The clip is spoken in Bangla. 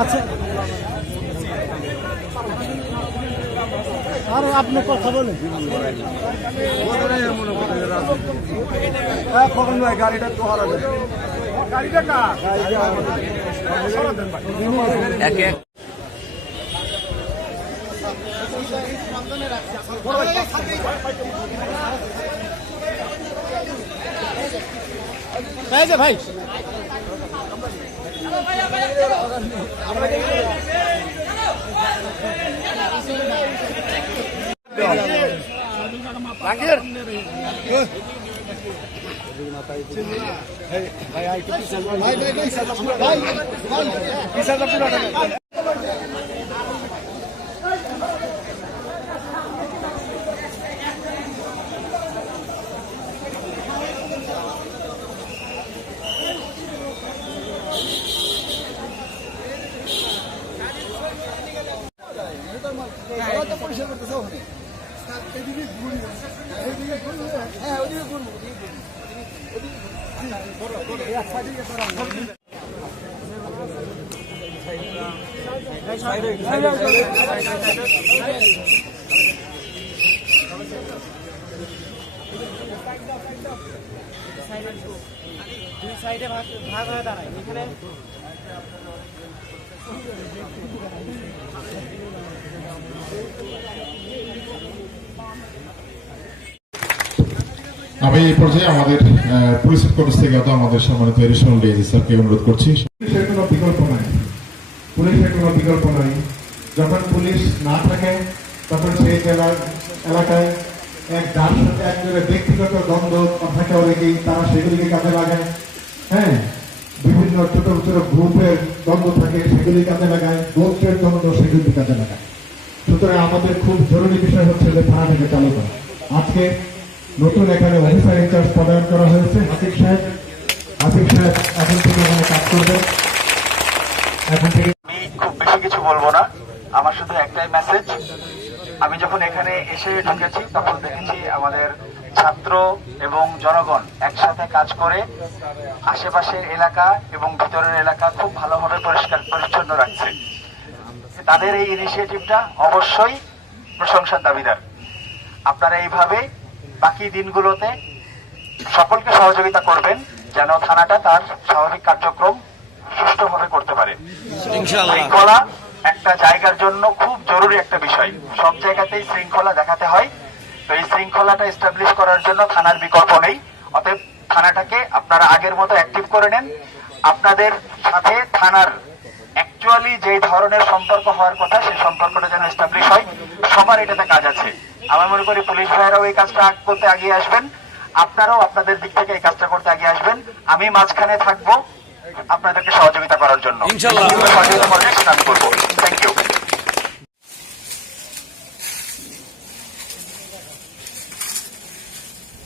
আচ্ছা, আর আপনি কথা বলেন। খোকন ভাই গাড়িটা তো হারা যায়। ভাই দুই সাইডে ভাগ হয়ে দাঁড়ায় এখানে। আমি এই পর্যায়ে আমাদের পুলিশ হেডকোয়ার্টার থেকে আমাদের সম্মানিত এডিশনাল ডিআইজি স্যারকে অনুরোধ করছি। পুলিশের কোনো বিকল্প নাই, পুলিশের কোনো বিকল্প নাই। যখন পুলিশ না থাকে তখন সেই জেলার এলাকায় এক যার সাথে একজনের ব্যক্তিগত দ্বন্দ্ব থাকে অনেকেই, তারা সেগুলিকে কাজে লাগায়। হ্যাঁ, বিভিন্ন ছোট ছোট গ্রুপের দ্বন্দ্ব থাকে, সেগুলি কাজে লাগায়। গোত্রের দ্বন্দ্ব, সেগুলি কাজে লাগায়। সুতরাং আমাদের খুব জরুরি বিষয় হচ্ছে যে থানাটাকে চালু করা। আজকে নতুন এখানে অফিসার ইনচার্জ পদায়ন করা হয়েছে হাসিফ সাহেব। হাসিফ সাহেব এখন থেকে এখানে কাজ করবেন। এখন থেকে আমি খুব বেশি কিছু বলবো না, আমার শুধু একটাই মেসেজ। আমি যখন এখানে এসে ঢুকেছি তখন দেখেছি আমাদের ছাত্র এবং জনগণ একসাথে কাজ করে আশেপাশের এলাকা এবং ভিতরের এলাকা খুব ভালোভাবে পরিষ্কার পরিচ্ছন্ন রাখছে। তাদের এই ইনিশিয়েটিভটা অবশ্যই প্রশংসার দাবিদার। আপনারা এইভাবে বাকি দিনগুলোতে সকলকে সহযোগিতা করবেন যেন থানাটা তার স্বাভাবিক কার্যক্রম সুষ্ঠুভাবে করতে পারে। শৃঙ্খলা একটা জায়গার জন্য খুব জরুরি একটা বিষয়। সব জায়গাতেই শৃঙ্খলা দেখাতে হয়। তো এই শৃঙ্খলাটা এস্টাবলিশ করার জন্য থানার বিকল্প নেই। অতএব থানাটাকে আপনারা আগের মতো অ্যাক্টিভ করে নেন। আপনাদের সাথে থানার অ্যাকচুয়ালি যে ধরনের সম্পর্ক হওয়ার কথা সেই সম্পর্কটা যেন এস্টাবলিশ হয়। সবার এটাতে কাজ আছে। আমি মনে করি পুলিশ ভাইয়েরাও এই কাজটা করতে এগিয়ে আসবেন, আপনারাও আপনাদের দিক থেকে এই কাজটা করতে এগিয়ে আসবেন। আমি মাঝখানে থাকবো আপনাদেরকে সহযোগিতা করার জন্য। ইনশাআল্লাহ সহযোগিতা করবেন, সেটা আমি করবো। Thank you.